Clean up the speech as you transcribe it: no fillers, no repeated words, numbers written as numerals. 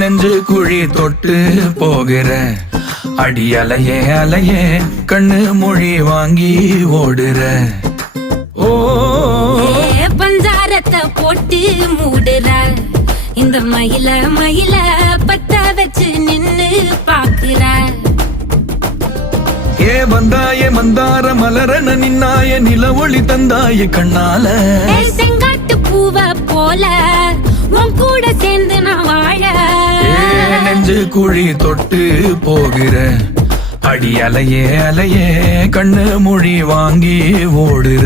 நெஞ்சு குழி தொட்டு போகிற அடி அலையே அலையே கண்ணு மொழி வாங்கி ஓடுற. ஓ பஞ்சாரத்தை போட்டு மூடுற இந்த மயில மயில பத்த வச்சு நின்னு பாக்குற. ஏ வந்தாய மந்தார மலரன நின்னாய நில ஒளி தந்தாய கண்ணால. செங்காட்டு பூவ போல உன் கூட சேர்ந்து நான் வாழ. நெஞ்சு குழி தொட்டு போகிற அடி அலையே அலையே கண்ணு மொழி வாங்கி ஓடுற.